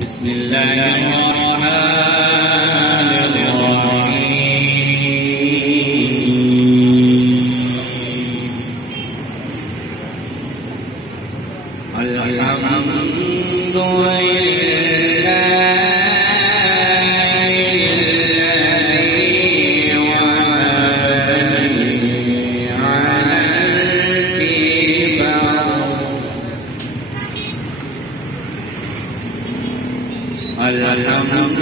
بسم الله الرحمن الرحيم الحمد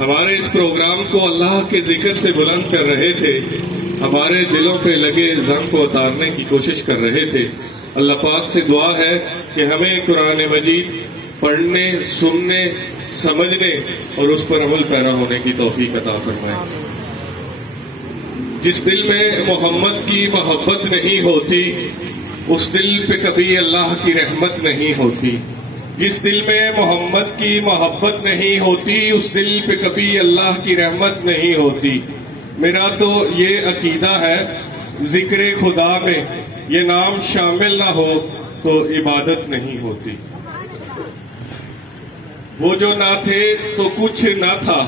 ہمارے اس پروگرام کو اللہ کے ذکر سے بلند کر رہے تھے، ہمارے دلوں پہ لگے زنگ کو اتارنے کی کوشش کر رہے تھے۔ اللہ پاک سے دعا ہے کہ ہمیں قرآن مجید پڑھنے، سننے، سمجھنے اور اس پر عمل پیرا ہونے کی توفیق عطا فرمائے۔ جس دل میں محمد کی محبت نہیں ہوتی اس دل پہ کبھی اللہ کی رحمت نہیں ہوتی۔ جس دل میں محمد کی محبت نہیں ہوتی اس دل پہ کبھی اللہ کی رحمت نہیں ہوتی۔ میرا تو یہ عقیدہ ہے ذکر خدا میں یہ نام شامل نہ ہو تو عبادت نہیں ہوتی۔ وہ جو نہ تھے تو کچھ نہ تھا،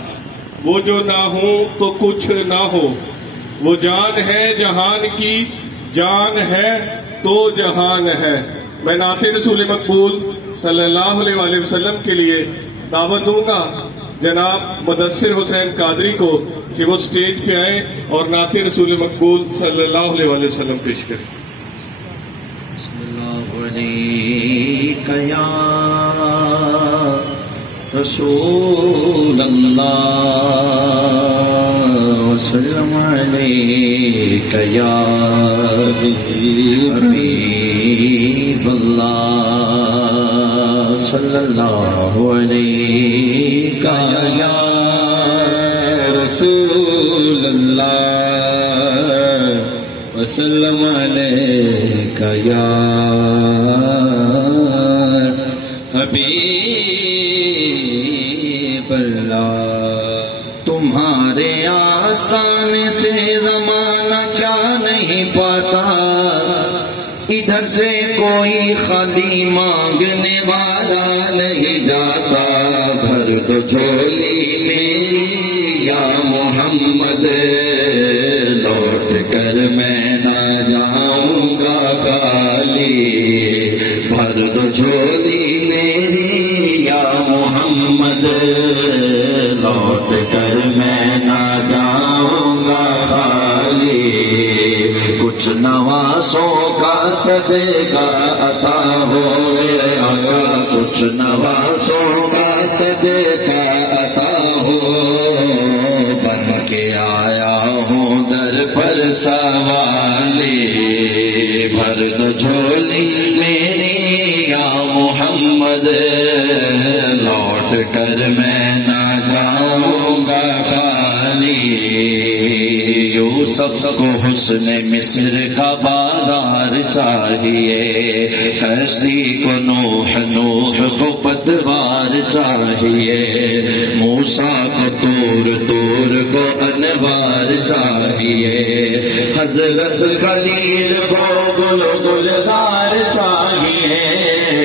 وہ جو نہ ہوں تو کچھ نہ ہو، وہ جان ہے جہان کی، جان ہے تو جہان ہے۔ میں نعت رسول مقبول صلی اللہ علیہ وآلہ وسلم کے لیے دعوت دوں گا جناب مدثر حسین قادری کو کہ وہ سٹیج پہ آئیں اور نعت رسول مقبول صلی اللہ علیہ وآلہ وسلم پیش کریں۔ بسم اللہ علیک یا رسول اللہ وسلم علیک یا حبیب اللہ صلی اللہ علیہ یا رسول اللہ وسلم علیہ یا حبیب اللہ۔ تمہارے آستانے سے زمانہ کیا نہیں پاتا، ادھر سے کوئی خالی مانگنے والا نہیں جاتا۔ بھر دو جھولی میری یا محمد، لوٹ کر میں نہ جاؤں گا خالی۔ بھر دو جھولی میری یا محمد، لوٹ کر میں نہ جاؤں نواسوں کا صدقہ عطا ہوئے آقا، کچھ نواسوں کا صدقہ عطا ہو، بن کے آیا ہوں در پر سوالی، بھر دو جھولی میری یا محمد، لوٹ کر میں نہ جاؤں گا خالی۔ یوسف کو حسن مصر کا بازار چاہیے، کشتی کو نوح، نوح کو پتوار چاہیے، موسیٰ کو طور، طور کو انوار چاہیے، حضرت خلیل کو گل و گلزار چاہیے،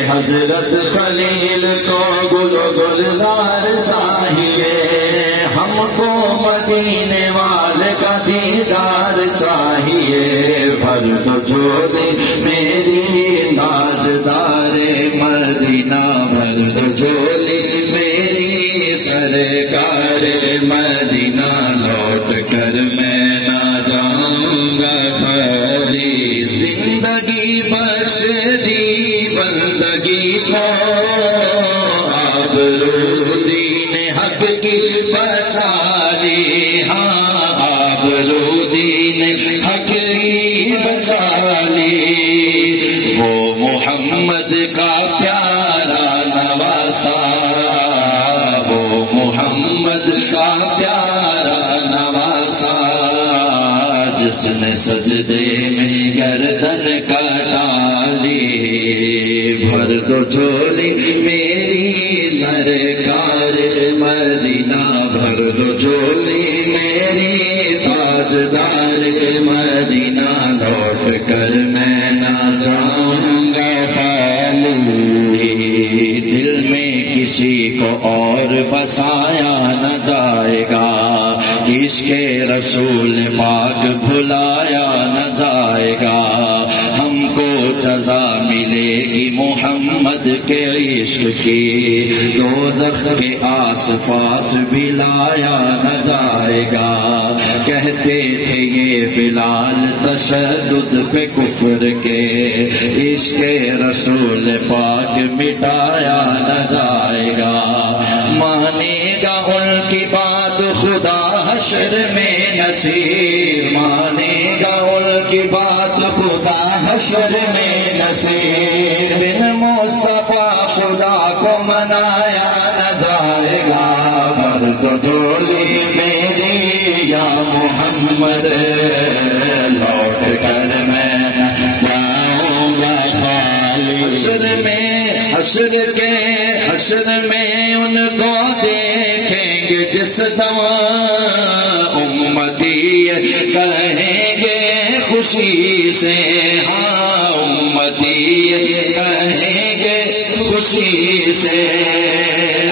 حضرت خلیل کو گل و گلزار چاہیے، ہم کو مدینے والے کا دیدار چاہیے، بھر دو جھولی میری تاجدار مدینہ، بھر دو جھولی میری سرکار مدینہ، لوٹ کر میں نہ جاؤں گا خالی۔ زندگی بخش دی بندگی کو، آبرو دین حق کی بچا لی، ہاں آبرو دین حق کی بچا لی، وہ محمد کا پیارا نواسا، وہ محمد کا پیارا نواسا، جس نے سجدے میں گردن کٹا لی، بھر دو جھولی میری سرکار مدینہ، بھر دو جھولی میری تاجدار مدینہ، لوٹ کر میں نہ جاؤں گا خالی۔ دل میں کسی کو اور بسایا نہ جائے گا، عشق رسول پاک بھلایا نہ جائے گا، ہم کو جزا ملے گی محمد کے عشق کی، دوزخ کے آس پاس بھی لایا نہ جائے گا، کہتے تھے یہ بلال تشدد پہ کفر کے، عشق رسول پاک مٹایا نہ جائے گا، مانے گا ان کی بات خدا حشر میں نصیب، مانے گا ان کی بات خدا حشر میں نصیب، بن مصطفیٰ خدا کو منایا نہ جائے گا، بھر دو جھولی میری یا محمد، لوٹ کر میں جاؤں گا خالی۔ حشر میں ان کو دیکھیں گے جس زمان، امتی کہیں گے خوشی سے، ہاں امتی کہیں گے خوشی سے،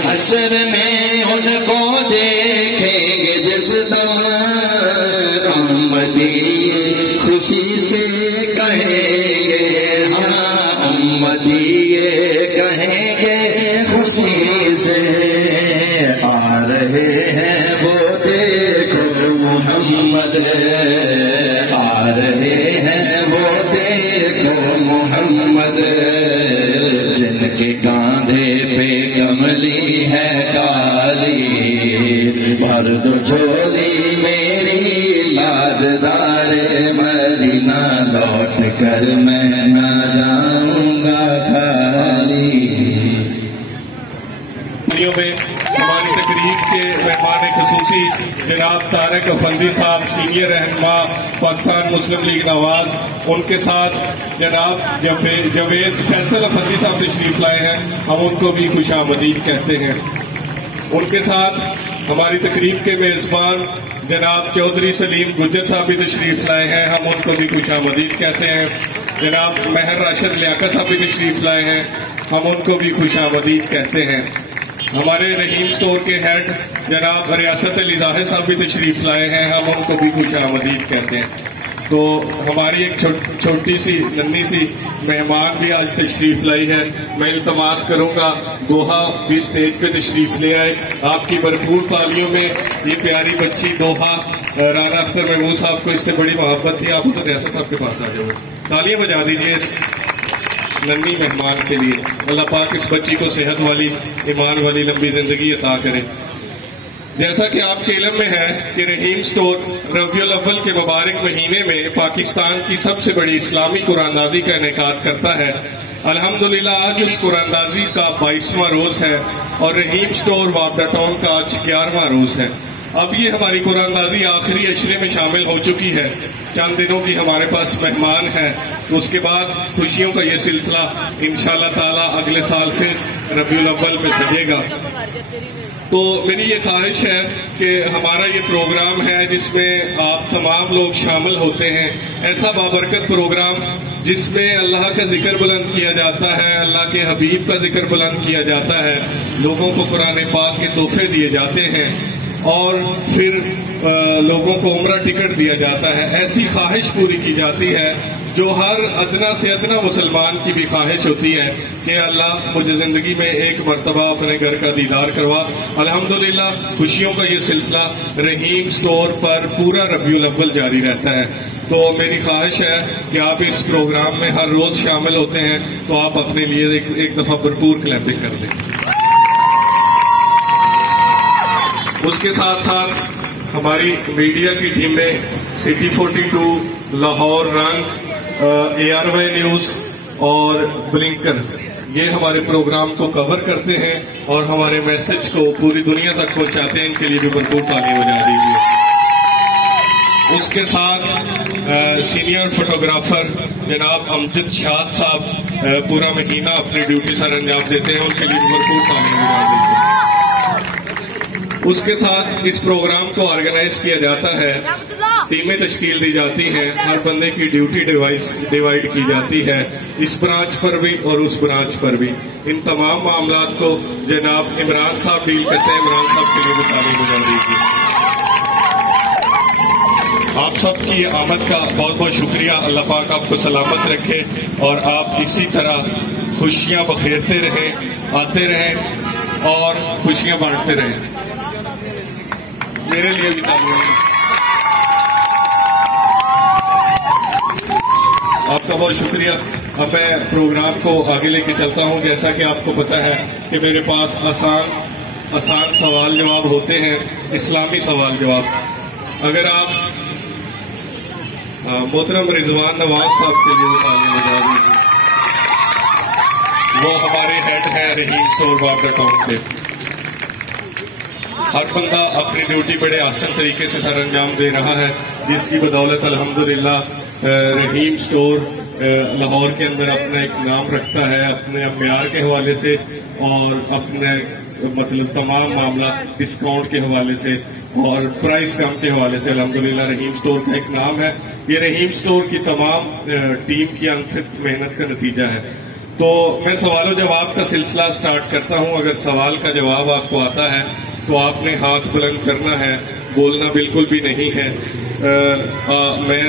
حشر میں ان کو دیکھیں گے جس زمان، امتی خوشی سے کہیں گے، ہاں امتی کہیں گے خوشی سے، آ رہے ہیں وہ دیکھو محمد، آ رہے ہیں وہ دیکھو محمد، جن کے کاندھے پہ کملی ہے کالی، بھر دو جھولی میری لاجدار مدینہ، لوٹ کر میں نہ جاؤں گا خالی۔ میں ہماری تقریب کے مہمان خصوصی جناب طارق افندی صاحب، سینئر رہنما پاکستان مسلم لیگ نواز، ان کے ساتھ جناب جاوید فیصل افندی صاحب تشریف لائے ہیں، ہم ان کو بھی خوش آمدید کہتے ہیں۔ ان کے ساتھ ہماری تقریب کے میزبان جناب چودھری سلیم گجر صاحب بھی تشریف لائے ہیں، ہم ان کو بھی خوش آمدید کہتے ہیں۔ جناب مہر راشد لیاقت صاحب بھی تشریف لائے ہیں، ہم ان کو بھی خوش آمدید کہتے ہیں۔ ہمارے رحیم اسٹور کے ہیڈ جناب ریاست علی ظاہر صاحب بھی تشریف لائے ہیں، ہم ان کو بھی خوش آمدید کہتے ہیں۔ تو ہماری ایک چھوٹی سی ننھی سی مہمان بھی آج تشریف لائی ہے، میں التماس کروں گا دوحہ بھی سٹیج پہ تشریف لے آئے، آپ کی بھرپور تالیوں میں یہ پیاری بچی دوحہ رانا اختر محمود صاحب کو اس سے بڑی محبت تھی، آپ تو ریاست صاحب کے پاس آ جاؤ. تالیاں بجا دیجیے اس ننھی مہمان کے لیے. اللہ پاک اس بچی کو صحت والی، ایمان والی لمبی زندگی عطا کرے. جیسا کہ آپ کے علم میں ہے کہ رحیم سٹور ربیع الاول کے مبارک مہینے میں پاکستان کی سب سے بڑی اسلامی قرآن اندازی کا انعقاد کرتا ہے. الحمدللہ آج اس قرآن اندازی کا 22واں روز ہے اور رحیم سٹور وابڈا ٹاؤن کا آج 11واں روز ہے. اب یہ ہماری قرآن اندازی آخری اشرے میں شامل ہو چکی ہے. چند دنوں کی ہمارے پاس مہمان ہیں. اس کے بعد خوشیوں کا یہ سلسلہ انشاءاللہ تعالی اگلے سال پھر ربیع الاول میں سجے گا. تو میری یہ خواہش ہے کہ ہمارا یہ پروگرام ہے جس میں آپ تمام لوگ شامل ہوتے ہیں. ایسا بابرکت پروگرام جس میں اللہ کا ذکر بلند کیا جاتا ہے، اللہ کے حبیب کا ذکر بلند کیا جاتا ہے، لوگوں کو قرآن پاک کے تحفے دیے جاتے ہیں اور پھر لوگوں کو عمرہ ٹکٹ دیا جاتا ہے. ایسی خواہش پوری کی جاتی ہے جو ہر ادنا سے ادنا مسلمان کی بھی خواہش ہوتی ہے کہ اللہ مجھے زندگی میں ایک مرتبہ اپنے گھر کا دیدار کروا. الحمدللہ خوشیوں کا یہ سلسلہ رحیم سٹور پر پورا ربیع الاول جاری رہتا ہے. تو میری خواہش ہے کہ آپ اس پروگرام میں ہر روز شامل ہوتے ہیں تو آپ اپنے لیے ایک دفعہ بھرپور کلیپنگ کر دیں. اس کے ساتھ ساتھ ہماری میڈیا کی ٹیمیں سٹی 42، لاہور رنگ، ARY نیوز اور بلنکرز یہ ہمارے پروگرام کو کور کرتے ہیں اور ہمارے میسج کو پوری دنیا تک پہنچاتے ہیں. ان کے لیے بھی بھرپور تالیاں بجا دیجیے. اس کے ساتھ سینئر فوٹوگرافر جناب امجد شاد صاحب پورا مہینہ اپنی ڈیوٹی سر انجام دیتے ہیں. ان کے لیے بھی بھرپور تالیاں بجا دیجیے. اس کے ساتھ اس پروگرام کو آرگنائز کیا جاتا ہے، ٹیمیں تشکیل دی جاتی ہیں، ہر بندے کی ڈیوٹی ڈیوائڈ کی جاتی ہے، اس برانچ پر بھی اور اس برانچ پر بھی. ان تمام معاملات کو جناب عمران صاحب ڈیل کرتے ہیں. عمران صاحب کے لیے بھی تالیاں بجا دیجیے. آپ سب کی آمد کا بہت بہت شکریہ. اللہ پاک آپ کو سلامت رکھے اور آپ اسی طرح خوشیاں بخیرتے رہیں، آتے رہیں اور خوشیاں بانٹتے رہیں. میرے لیے بھی تالیاں. آپ کا بہت شکریہ. اب میں پروگرام کو آگے لے کے چلتا ہوں. جیسا کہ آپ کو پتا ہے کہ میرے پاس آسان سوال جواب ہوتے ہیں، اسلامی سوال جواب. اگر آپ محترم رضوان نواز صاحب کے لیے تالیاں بجا دیجیے. وہ ہمارے ہیڈ ہیں رحیم سٹور وابڈا ٹاؤن کے. ہر بندہ اپنی ڈیوٹی بڑے آسان طریقے سے سر انجام دے رہا ہے، جس کی بدولت الحمدللہ رحیم سٹور لاہور کے اندر اپنا ایک نام رکھتا ہے، اپنے معیار کے حوالے سے اور اپنے مطلب تمام معاملات ڈسکاؤنٹ کے حوالے سے اور پرائز کم کے حوالے سے الحمدللہ رحیم سٹور کا ایک نام ہے. یہ رحیم سٹور کی تمام ٹیم کی انتھک محنت کا نتیجہ ہے. تو میں سوال و جواب کا سلسلہ سٹارٹ کرتا ہوں. اگر سوال کا جواب آپ کو آتا ہے تو آپ نے ہاتھ بلند کرنا ہے، بولنا بالکل بھی نہیں ہے. میں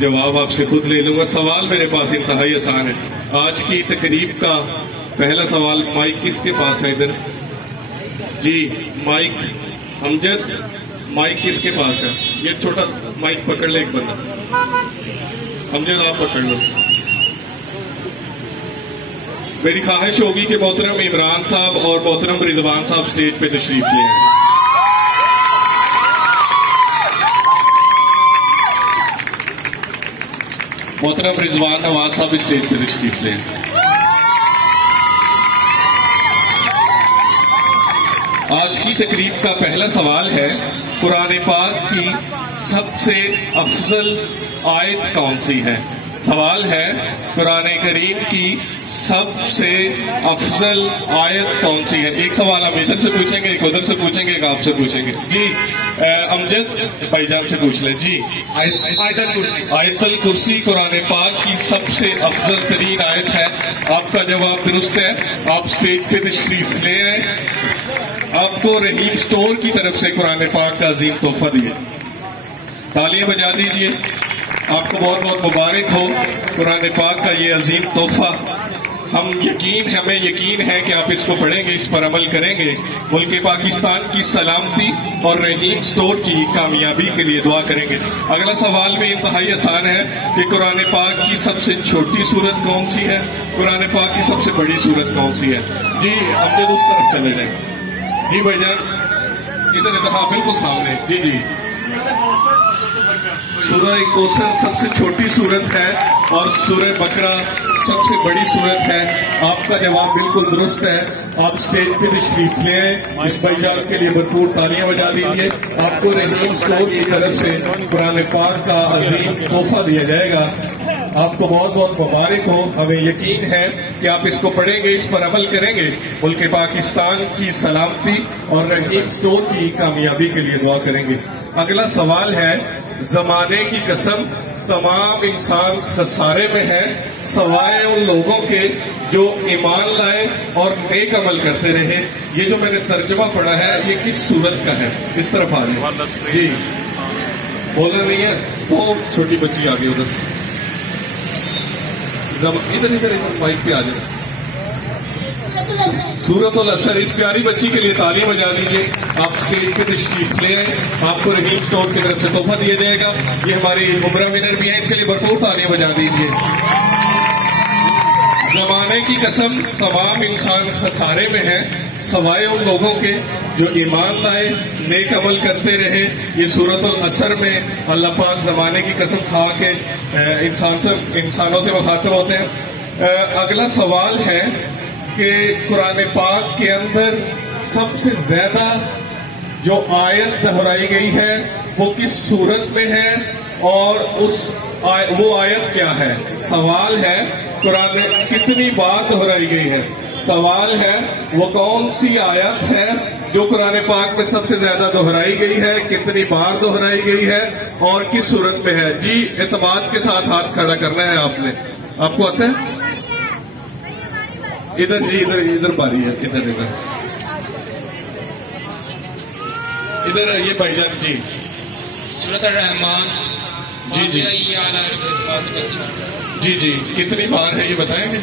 جواب آپ سے خود لے لوں گا. سوال میرے پاس انتہائی آسان ہے. آج کی تقریب کا پہلا سوال مائک کس کے پاس ہے ادھر؟ جی مائک امجد، مائک کس کے پاس ہے؟ یہ چھوٹا مائک پکڑ لے ایک بندہ. امجد آپ پکڑ لو. میری خواہش ہوگی کہ محترم عمران صاحب اور محترم رضوان صاحب سٹیج پہ تشریف لے آئیں. محترم رضوان نواز صاحب اسٹیج پہ تشریف لیں. آج کی تقریب کا پہلا سوال ہے، قرآن پاک کی سب سے افضل آیت کون سی ہے؟ سوال ہے قرآن کریم کی سب سے افضل آیت کون سی ہے؟ ایک سوال ہم ادھر سے پوچھیں گے، ایک ادھر سے پوچھیں گے، ایک آپ سے پوچھیں گے. جی امجد بھائی جان سے پوچھ لیں. جی آیت الکرسی قرآن پاک کی سب سے افضل ترین آیت ہے. آپ کا جواب درست ہے. آپ اسٹیج پہ تشریف لے آئیں. آپ کو رحیم سٹور کی طرف سے قرآن پاک کا عظیم تحفہ دیا. تالیاں بجا دیجیے. آپ کو بہت بہت مبارک ہو قرآن پاک کا یہ عظیم تحفہ. ہمیں یقین ہے کہ آپ اس کو پڑھیں گے، اس پر عمل کریں گے. ملک پاکستان کی سلامتی اور رحیم اسٹور کی کامیابی کے لیے دعا کریں گے۔ اگلا سوال بھی انتہائی آسان ہے کہ قرآن پاک کی سب سے چھوٹی سورت کون سی ہے، قرآن پاک کی سب سے بڑی سورت کون سی ہے؟ جی امجد اس طرف چلے جائیں۔ جی بھائی جان ادھر ادھر بالکل سامنے۔ جی جی سورہ کوثر سب سے چھوٹی سورت ہے اور سورہ بقرہ سب سے بڑی سورت ہے۔ آپ کا جواب بالکل درست ہے۔ آپ اسٹیج پہ تشریف لے آئیں، اس بھائی جان کے لیے بھرپور تالیاں بجا دیجیے۔ آپ کو رحیم اسٹور کی طرف سے قرآن پاک کا عظیم تحفہ دیا جائے گا۔ آپ کو بہت بہت مبارک ہو۔ ہمیں یقین ہے کہ آپ اس کو پڑھیں گے، اس پر عمل کریں گے، ملک پاکستان کی سلامتی اور رحیم اسٹور کی کامیابی کے لیے دعا کریں گے۔ اگلا سوال ہے، زمانے کی قسم تمام انسان خسارے میں ہے سوائے ان لوگوں کے جو ایمان لائے اور نیک عمل کرتے رہے۔ یہ جو میں نے ترجمہ پڑھا ہے یہ کس سورت کا ہے؟ اس طرف آ جائیں۔ جی بولنا نہیں ہے، وہ چھوٹی بچی آ گئی ادھر سے، ادھر ادھر مائک پہ آ جائیں۔ سورۃ العصر، اس پیاری بچی کے لیے تالیاں بجا دیجیے۔ آپ اسٹیج پہ تشریف لے آئیں، آپ کو رحیم اسٹور کی طرف سے تحفہ دیا جائے گا۔ یہ ہماری عمرہ ونر بھی ہیں، ان کے لیے بھرپور تالیاں بجا دیجیے۔ زمانے کی قسم تمام انسان خسارے میں ہے سوائے ان لوگوں کے جو ایمان لائے نیک عمل کرتے رہے۔ یہ سورۃ العصر میں اللہ پاک زمانے کی قسم کھا کے انسانوں سے مخاطب ہوتے ہیں۔ اگلا سوال ہے کہ قرآن پاک کے اندر سب سے زیادہ جو آیت دہرائی گئی ہے وہ کس سورت میں ہے اور وہ آیت کیا ہے؟ سوال ہے قرآن کتنی بار دہرائی گئی ہے، سوال ہے وہ کون سی آیت ہے جو قرآن پاک میں سب سے زیادہ دہرائی گئی ہے، کتنی بار دہرائی گئی ہے اور کس صورت میں ہے؟ جی اعتماد کے ساتھ ہاتھ کھڑا کرنا ہے آپ نے۔ آپ کو آتا ہے؟ ادھر جی ادھر باری ہے، ادھر یہ بھائی جان۔ جی سورۃ الرحمن۔ جی جی جی جی کتنی بار ہے یہ بتائیں گے؟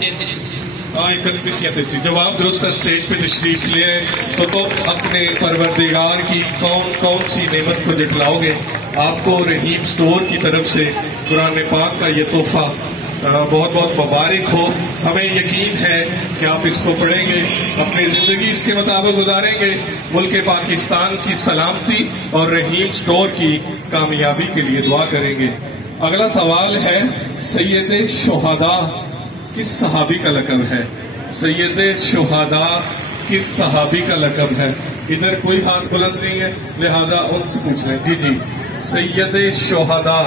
31 یا 33۔ جواب درست ہے، اسٹیج پہ تشریف لے تو اپنے پروردگار کی کون سی نعمت کو جٹلاؤ گے؟ آپ کو رحیم اسٹور کی طرف سے قرآن پاک کا یہ تحفہ بہت بہت مبارک ہو۔ ہمیں یقین ہے کہ آپ اس کو پڑھیں گے، اپنی زندگی اس کے مطابق گزاریں گے، ملک پاکستان کی سلامتی اور رحیم اسٹور کی کامیابی کے لیے دعا کریں گے۔ اگلا سوال ہے، سید شہداء کس صحابی کا لقب ہے؟ سید شہداء کس صحابی کا لقب ہے؟ ادھر کوئی ہاتھ بلند نہیں ہے لہذا ان سے پوچھ لیں۔ جی جی سید شہداء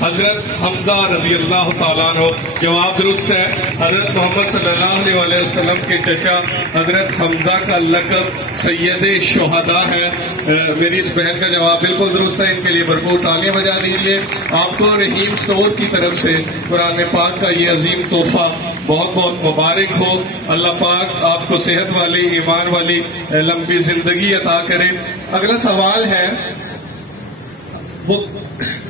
حضرت حمزہ رضی اللہ تعالیٰ عنہ۔ جواب درست ہے، حضرت محمد صلی اللہ علیہ وسلم کے چچا حضرت حمزہ کا لقب سید شہداء ہے۔ میری اس بہن کا جواب بالکل درست ہے، ان کے لیے بھرپور تالیاں بجا دیجیے۔ آپ کو رحیم اسٹور کی طرف سے قرآن پاک کا یہ عظیم تحفہ بہت بہت مبارک ہو۔ اللہ پاک آپ کو صحت والی ایمان والی لمبی زندگی عطا کرے۔ اگلا سوال ہے، وہ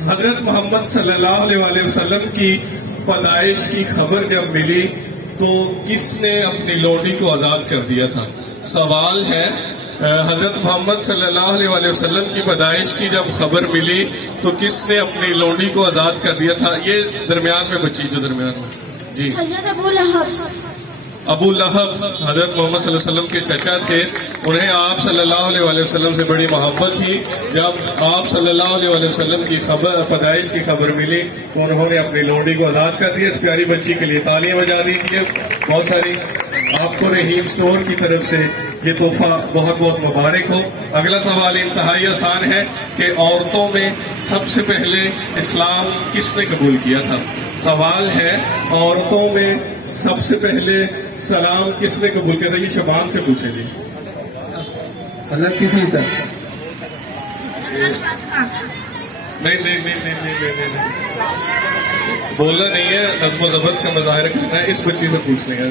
حضرت محمد صلی اللہ علیہ وسلم کی پیدائش کی خبر جب ملی تو کس نے اپنی لونڈی کو آزاد کر دیا تھا؟ سوال ہے، حضرت محمد صلی اللہ علیہ وسلم کی پیدائش کی جب خبر ملی تو کس نے اپنی لونڈی کو آزاد کر دیا تھا؟ یہ درمیان میں بچی جو درمیان میں۔ جی حضرت ابو لہب۔ ابو لہب حضرت محمد صلی اللہ علیہ وسلم کے چچا تھے، انہیں آپ صلی اللہ علیہ وسلم سے بڑی محبت تھی۔ جب آپ صلی اللہ علیہ وسلم کی پیدائش کی خبر ملی تو انہوں نے اپنی لونڈی کو آزاد کر دیا۔ اس پیاری بچی کے لیے تالیاں بجا دیجیے بہت ساری۔ آپ کو رحیم اسٹور کی طرف سے یہ تحفہ بہت بہت مبارک ہو۔ اگلا سوال انتہائی آسان ہے کہ عورتوں میں سب سے پہلے اسلام کس نے قبول کیا تھا؟ سوال ہے، عورتوں میں سب سے پہلے سلام کس نے قبول کیا تھا؟ یہ شبان سے پوچھیں گے، مطلب کسی سے نہیں بولنا نہیں ہے، نظم و ضبط کا مظاہرہ کرنا ہے۔ اس بچی سے پوچھ لیں گے۔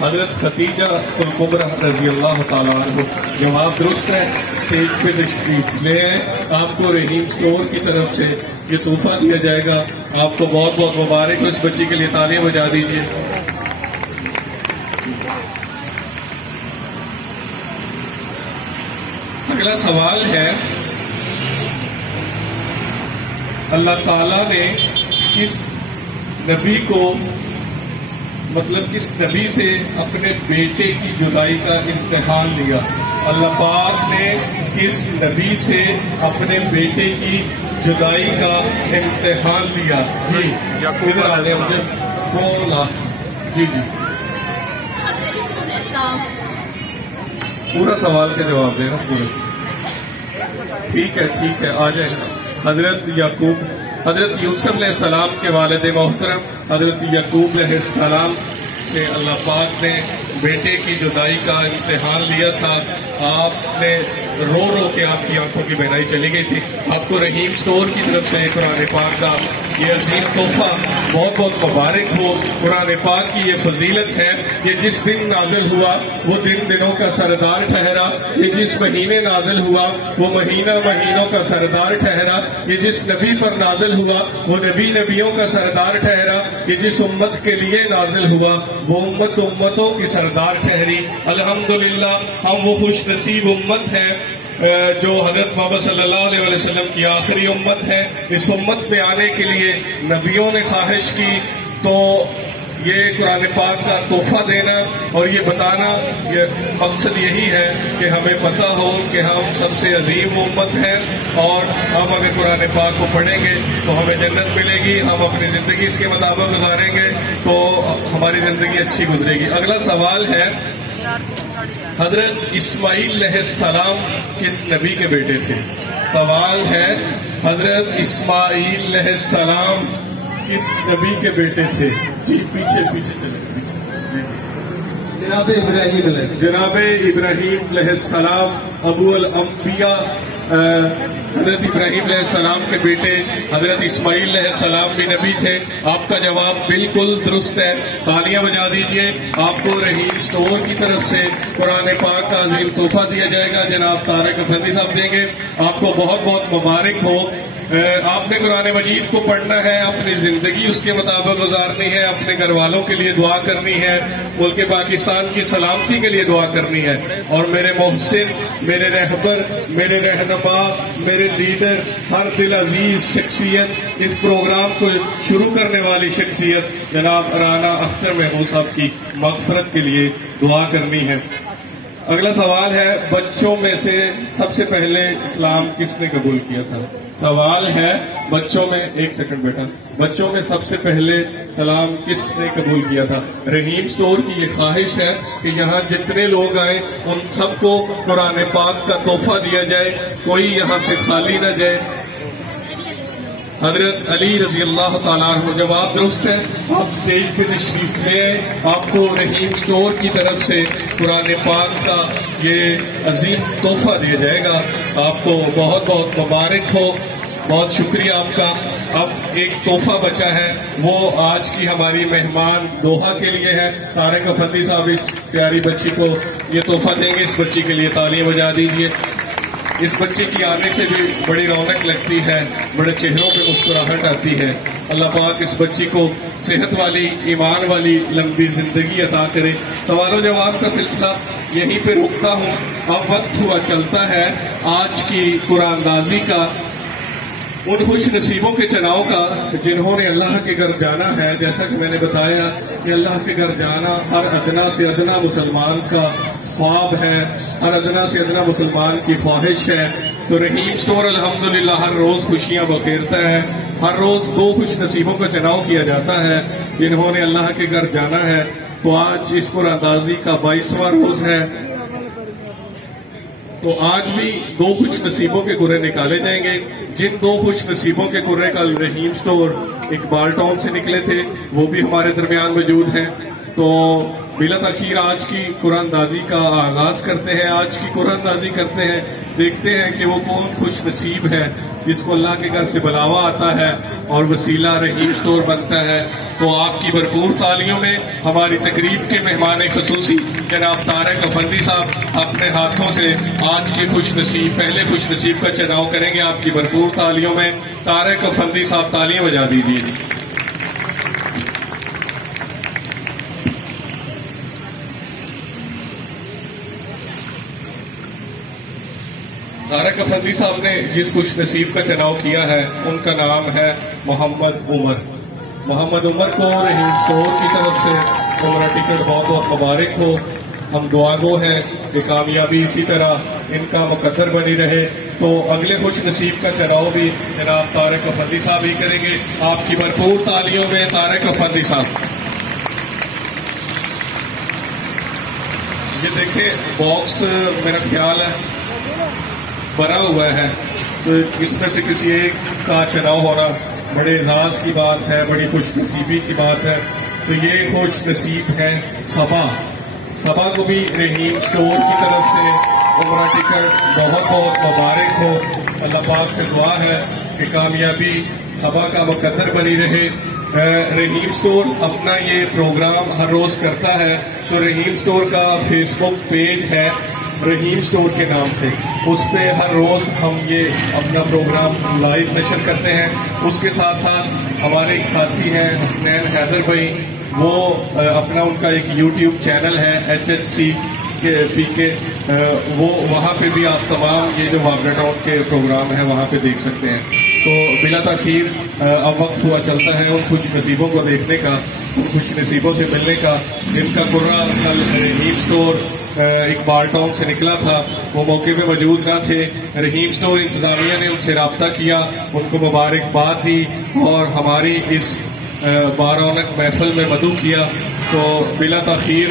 حضرت خدیجہ الکبریٰ رضی اللہ تعالیٰ عنہ۔ جواب درست ہے، اسٹیج پہ تشریف لے آپ کو رحیم اسٹور کی طرف سے یہ تحفہ دیا جائے گا۔ آپ کو بہت بہت مبارک ہو، اس بچی کے لیے تالیاں بجا دیجیے۔ اگلا سوال ہے اللہ تعالیٰ نے کس نبی کو کس نبی سے اپنے بیٹے کی جدائی کا امتحان لیا؟ اللہ پاک نے کس نبی سے اپنے بیٹے کی جدائی کا امتحان لیا؟ جی ادھر آ رہے مجھے جی پورا سوال کا جواب دینا پورا. ٹھیک ہے آ جائے گا. حضرت یعقوب حضرت یوسف علیہ السلام کے والد محترم حضرت یعقوب علیہ السلام سے اللہ پاک نے بیٹے کی جدائی کا امتحان لیا تھا. آپ نے رو کے آپ کی آنکھوں کی بہنائی چلی گئی تھی. آپ کو رحیم سٹور کی طرف سے قرآن پاک کا یہ عظیم تحفہ بہت بہت مبارک ہو. قرآن پاک کی یہ فضیلت ہے. یہ جس دن نازل ہوا وہ دنوں کا سردار ٹھہرا. یہ جس مہینے نازل ہوا وہ مہینوں کا سردار ٹھہرا. یہ جس نبی پر نازل ہوا وہ نبیوں کا سردار ٹھہرا. یہ جس امت کے لیے نازل ہوا وہ امتوں کی سردار ٹھہری. الحمدللہ ہم وہ خوش نصیب امت ہیں جو حضرت محمد صلی اللہ علیہ وسلم کی آخری امت ہے. اس امت میں آنے کے لیے نبیوں نے خواہش کی تو یہ قرآن پاک کا تحفہ دینا اور یہ بتانا یہ مقصد یہی ہے کہ ہمیں پتہ ہو کہ ہم سب سے عظیم امت ہیں اور ہم اگر قرآن پاک کو پڑھیں گے تو ہمیں جنت ملے گی. ہم اپنی زندگی اس کے مطابق گزاریں گے تو ہماری زندگی اچھی گزرے گی. اگلا سوال ہے حضرت اسماعیل علیہ السلام کس نبی کے بیٹے تھے؟ سوال ہے حضرت اسماعیل علیہ السلام کس نبی کے بیٹے تھے؟ جی پیچھے چلے. جناب ابراہیم علیہ السلام. جناب ابراہیم علیہ السلام ابو الانبیاء حضرت ابراہیم علیہ السلام کے بیٹے حضرت اسماعیل علیہ السلام بھی نبی تھے. آپ کا جواب بالکل درست ہے. تالیاں بجا دیجئے. آپ کو رحیم سٹور کی طرف سے قرآن پاک کا عظیم تحفہ دیا جائے گا. جناب طارق افندی صاحب دیں گے. آپ کو بہت بہت مبارک ہو. آپ نے قرآن مجید کو پڑھنا ہے, اپنی زندگی اس کے مطابق گزارنی ہے, اپنے گھر والوں کے لیے دعا کرنی ہے, ملک پاکستان کی سلامتی کے لیے دعا کرنی ہے. اور میرے محسن, میرے رہبر, میرے رہنما, میرے لیڈر, ہر دل عزیز شخصیت, اس پروگرام کو شروع کرنے والی شخصیت جناب رانا اختر محمود صاحب کی مغفرت کے لیے دعا کرنی ہے. اگلا سوال ہے بچوں میں سے سب سے پہلے اسلام کس نے قبول کیا تھا؟ سوال ہے بچوں میں ایک سیکنڈ بیٹا بچوں میں سب سے پہلے سلام کس نے قبول کیا تھا؟ رحیم سٹور کی یہ خواہش ہے کہ یہاں جتنے لوگ آئیں ان سب کو قرآن پاک کا تحفہ دیا جائے, کوئی یہاں سے خالی نہ جائے. حضرت علی رضی اللہ تعالیٰ عنہ. جواب درست ہے. آپ سٹیج پہ تشریف لے آئے. آپ کو رحیم سٹور کی طرف سے قرآن پاک کا یہ عظیم تحفہ دیا جائے گا. آپ کو بہت بہت مبارک ہو. بہت شکریہ آپ کا. اب ایک تحفہ بچا ہے, وہ آج کی ہماری مہمان دوحہ کے لیے ہے. طارق افندی صاحب اس پیاری بچی کو یہ تحفہ دیں گے. اس بچی کے لیے تالیاں بجا دیجیے. اس بچے کی آنے سے بھی بڑی رونق لگتی ہے, بڑے چہروں پہ مسکراہٹ آتی ہے. اللہ پاک اس بچی کو صحت والی, ایمان والی لمبی زندگی عطا کرے. سوال و جواب کا سلسلہ یہیں پہ روکتا ہوں. اب وقت ہوا چلتا ہے آج کی قرآن اندازی کا, ان خوش نصیبوں کے چناؤ کا جنہوں نے اللہ کے گھر جانا ہے. جیسا کہ میں نے بتایا کہ اللہ کے گھر جانا ہر ادنا سے ادنا مسلمان کا خواب ہے, ہر ادنا سے ادنا مسلمان کی خواہش ہے. تو رحیم سٹور الحمدللہ ہر روز خوشیاں بخیرتا ہے. ہر روز 2 خوش نصیبوں کا چناؤ کیا جاتا ہے جنہوں نے اللہ کے گھر جانا ہے. تو آج اس قرآن اندازی کا 22واں روز ہے. تو آج بھی 2 خوش نصیبوں کے قرعے نکالے جائیں گے. جن 2 خوش نصیبوں کے قرعے کل رحیم سٹور اقبال ٹاؤن سے نکلے تھے وہ بھی ہمارے درمیان موجود ہیں. تو بلا تاخیر آج کی قرآن اندازی کا آغاز کرتے ہیں. آج کی قرآن اندازی کرتے ہیں. دیکھتے ہیں کہ وہ کون خوش نصیب ہے جس کو اللہ کے گھر سے بلاوا آتا ہے اور وسیلہ رحیم سٹور بنتا ہے. تو آپ کی بھرپور تالیوں میں ہماری تقریب کے مہمان خصوصی جناب طارق افندی صاحب اپنے ہاتھوں سے آج کے خوش نصیب, پہلے خوش نصیب کا چناؤ کریں گے. آپ کی بھرپور تالیوں میں طارق افندی صاحب تالیاں بجا دیجیے. طارق افندی صاحب نے جس خوش نصیب کا چناؤ کیا ہے ان کا نام ہے محمد عمر. محمد عمر کو رحیم اسٹور کی طرف سے عمرہ ٹکٹ بہت بہت مبارک ہو. ہم دعا گو ہیں کہ کامیابی اسی طرح ان کا مقدر بنی رہے. تو اگلے خوش نصیب کا چناؤ بھی جناب طارق افندی صاحب ہی کریں گے. آپ کی بھرپور تالیوں میں طارق افندی صاحب. یہ دیکھیں باکس میرا خیال ہے بھرا ہوا ہے, تو اس میں سے کسی ایک کا چناؤ ہونا بڑے اعزاز کی بات ہے, بڑی خوش نصیبی کی بات ہے. تو یہ خوش نصیب ہے صبا. صبا کو بھی رحیم اسٹور کی طرف سے عمرہ ٹکٹ بہت بہت مبارک ہو. اللہ پاک سے دعا ہے کہ کامیابی صبا کا مقدر بنی رہے. رحیم اسٹور اپنا یہ پروگرام ہر روز کرتا ہے, تو رحیم اسٹور کا فیس بک پیج ہے رحیم اسٹور کے نام سے. اس پہ ہر روز ہم یہ اپنا پروگرام لائیو نشر کرتے ہیں. اس کے ساتھ ساتھ ہمارے ایک ساتھی ہیں حسنین حیدر بھائی, وہ اپنا ان کا ایک یوٹیوب چینل ہے HHC پی کے, وہ وہاں پہ بھی آپ تمام یہ جو واگڑا ٹاؤن کے پروگرام ہیں وہاں پہ دیکھ سکتے ہیں. تو بلا تاخیر اب وقت ہوا چلتا ہے ان خوش نصیبوں کو دیکھنے کا, ان خوش نصیبوں سے ملنے کا جن کا قرہ کل رحیم اسٹور اقبال ٹاؤن سے نکلا تھا. وہ موقع پہ موجود نہ تھے. رحیم اسٹور انتظامیہ نے ان سے رابطہ کیا, ان کو مبارکباد دی اور ہماری اس بارونق محفل میں مدعو کیا. تو بلا تاخیر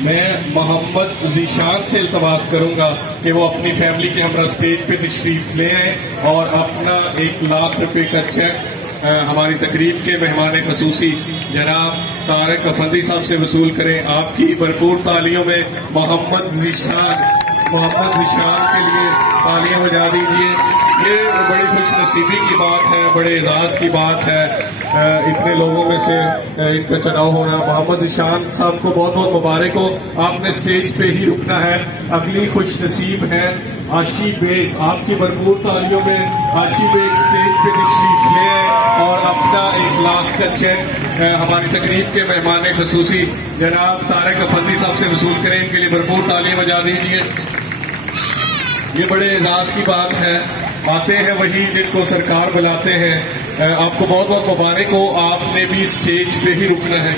میں محمد ذیشان سے التماس کروں گا کہ وہ اپنی فیملی کے ہمراہ اسٹیج پہ تشریف لے آئیں اور اپنا 1,00,000 روپے کا چیک ہماری تقریب کے مہمان خصوصی جناب طارق افندی صاحب سے وصول کریں. آپ کی بھرپور تالیوں میں محمد ذیشان کے لیے تالیاں بجا دیجیے. یہ بڑی خوش نصیبی کی بات ہے, بڑے اعزاز کی بات ہے اتنے لوگوں میں سے ان کا چناؤ ہونا. محمد ذیشان صاحب کو بہت بہت مبارک ہو. آپ نے اسٹیج پہ ہی رکنا ہے. اگلی خوش نصیب ہے عاشی بیگ. آپ کی بھرپور تالیوں میں عاشی بیگ اسٹیج پہ تشریف لے آئے اور اپنا 1,00,000 کا چیک ہماری تقریب کے مہمان خصوصی جناب طارق افندی صاحب سے وصول کریں. ان کے لیے بھرپور تالیاں بجا دیجیے. یہ بڑے اعزاز کی بات ہے. آتے ہیں وہی جن کو سرکار بلاتے ہیں. آپ کو بہت بہت مبارک ہو. آپ نے بھی اسٹیج پہ ہی رکنا ہے.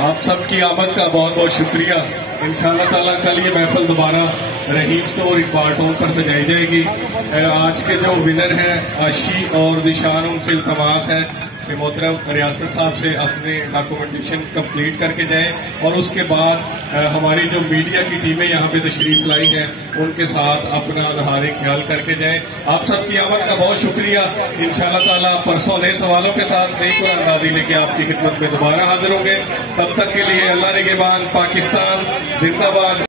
آپ سب کی آمد کا بہت بہت شکریہ. انشاءاللہ تعالیٰ کل یہ محفل دوبارہ رحیم اسٹور اقبال ٹاؤن پر سجائی جائے گی. آج کے جو ونر ہیں عاشی اور ذیشان, ان سے التماس ہے کہ محترم ریاست صاحب سے اپنے ڈاکومنٹیشن کمپلیٹ کر کے جائیں اور اس کے بعد ہماری جو میڈیا کی ٹیمیں یہاں پہ تشریف لائی ہیں ان کے ساتھ اپنا اظہار خیال کر کے جائیں. آپ سب کی آمد کا بہت شکریہ. انشاءاللہ تعالیٰ پرسوں نئے سوالوں کے ساتھ نئی قرآن اندازی لے کے آپ کی خدمت میں دوبارہ حاضر ہوں گے. تب تک کے لیے اللہ نگہبان. پاکستان زندہ باد.